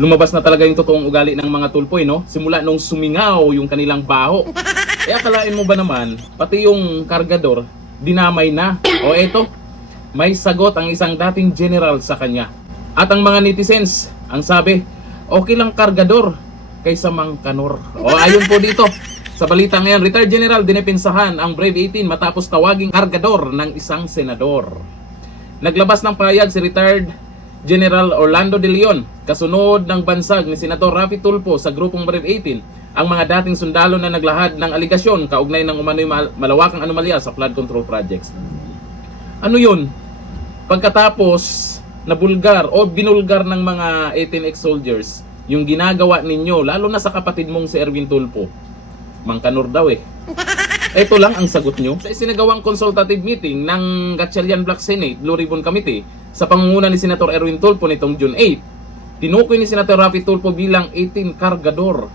lumabas na talaga yung totoong ugali ng mga tulpo, no? Simula nung sumingaw yung kanilang baho. Eh akalain mo ba naman, pati yung kargador, dinamay na. O eto, may sagot ang isang dating general sa kanya. At ang mga netizens, ang sabi, okay lang kargador kaysa mangkanor. O ayon po dito, sa balita ngayon, retired general dinepensahan ang Brave 18 matapos tawaging kargador ng isang senador. Naglabas ng pahayag si retired General Orlando De Leon, kasunod ng bansag ni Senator Raffy Tulfo sa grupong Brave 18, ang mga dating sundalo na naglahad ng aligasyon kaugnay ng umano'y malawakang anomalya sa flood control projects. Ano yun? Pagkatapos nabulgar o binulgar ng mga 18 ex-soldiers yung ginagawa ninyo, lalo na sa kapatid mong si Erwin Tulfo, mangkanor daw eh. Ito lang ang sagot nyo. Sa isinagawang consultative meeting ng Gatchalian Black Senate Blue Ribbon Committee sa pangunguna ni Senator Erwin Tulfo nitong June 8, tinukoy ni Senator Raffy Tulfo bilang 18 kargador.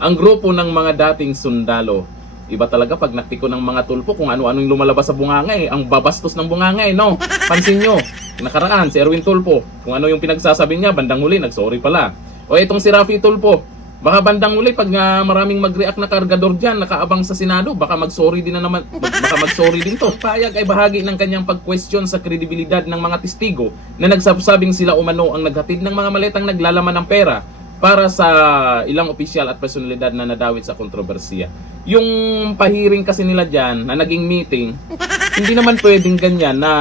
Ang grupo ng mga dating sundalo. Iba talaga pag nakpiko ng mga tulpo kung ano-ano yung lumalabas sa bunganga eh. Ang babastos ng bunganga eh, no? Pansin nyo, nakaraan si Erwin Tulfo, kung ano yung pinagsasabi niya, bandang huli, nagsorry pala. O itong si Raffy Tulfo, baka bandang huli pag maraming mag-react na kargador dyan, nakaabang sa Senado, baka mag-sorry din na naman, baka mag-sorry din to. Payag ay bahagi ng kanyang pag-question sa kredibilidad ng mga testigo na nagsabsabing sila umano ang naghatid ng mga maletang naglalaman ng pera para sa ilang opisyal at personalidad na nadawit sa kontrobersiya. Yung pahiring kasi nila dyan na naging meeting, hindi naman pwedeng ganyan na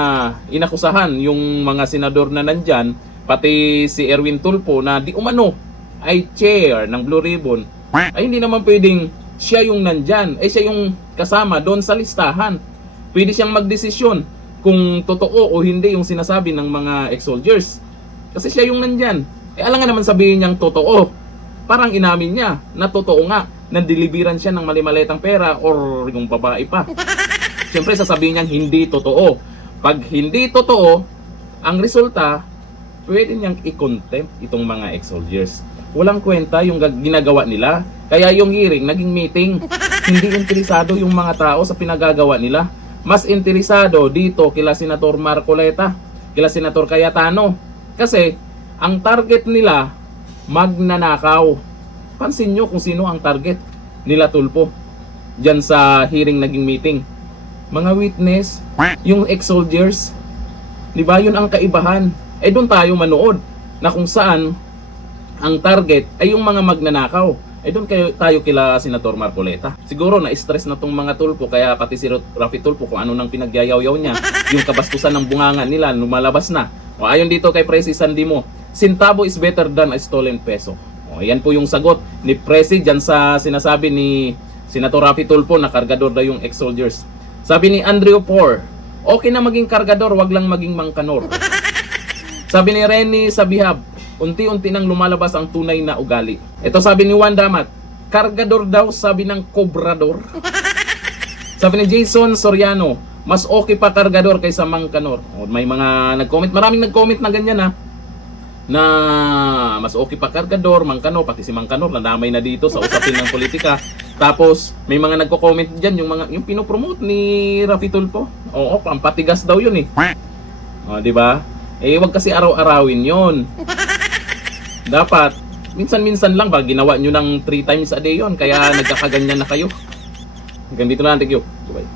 inakusahan yung mga senador na nandyan, pati si Erwin Tulfo na di umano ay chair ng Blue Ribbon, ay hindi naman pwedeng siya yung nandyan, siya yung kasama doon sa listahan. Pwede siyang magdesisyon kung totoo o hindi yung sinasabi ng mga ex-soldiers. Kasi siya yung nandyan. Alam nga naman sabihin niyang totoo. Parang inamin niya na totoo nga, nandeliveran siya ng mali-maletang pera or yung babae pa. Siyempre sasabihin niyang hindi totoo. Pag hindi totoo, ang resulta, pwede niyang i-contempt itong mga ex-soldiers. Walang kwenta yung ginagawa nila. Kaya yung hearing, naging meeting. Hindi interesado yung mga tao sa pinagagawa nila. Mas interesado dito kila Senator Marcoleta, kila Senator Cayetano. Kasi ang target nila, magnanakaw. Pansin nyo kung sino ang target nila Tulfo dyan sa hearing naging meeting. Mga witness, yung ex-soldiers. Diba yun ang kaibahan? Doon tayo manood na kung saan ang target ay yung mga magnanakaw. Doon tayo kila Senator Marcoleta. Siguro na-stress na tong mga Tulfo, kaya pati si Raffy Tulfo kung ano nang pinagyayaw-yaw niya, yung kabastusan ng bunganga nila lumalabas na. O ayon dito kay Presi Sandimo, centavo is better than a stolen peso. O yan po yung sagot ni Presi dyan sa sinasabi ni Senator Raffy Tulfo na kargador daw yung ex-soldiers. Sabi ni Andrew Por, okay na maging kargador, wag lang maging mangkanor. Sabi ni Renny Sabihab, unti-unti nang lumalabas ang tunay na ugali. Ito sabi ni Juan Damat, kargador daw sabi ng kobrador. Sabi ni Jason Soriano, mas okay pa kargador kaysa mangkanor. O, may mga nag-comment, maraming nag-comment na ganyan ha, na mas okay pa kargador, mangkanor, pati si mangkanor nadamay na dito sa usapin ng politika. Tapos may mga nagko-comment diyan yung pinopromote ni Raffy Tulfo. Oo, pampatigas daw yun eh. O, di ba? Wag kasi araw-arawin 'yon. Dapat minsan-minsan lang ba ginawa nyo ng 3 times a day 'yon, kaya nagkakaganyan na kayo. Hanggang dito na lang, thank you. Bye.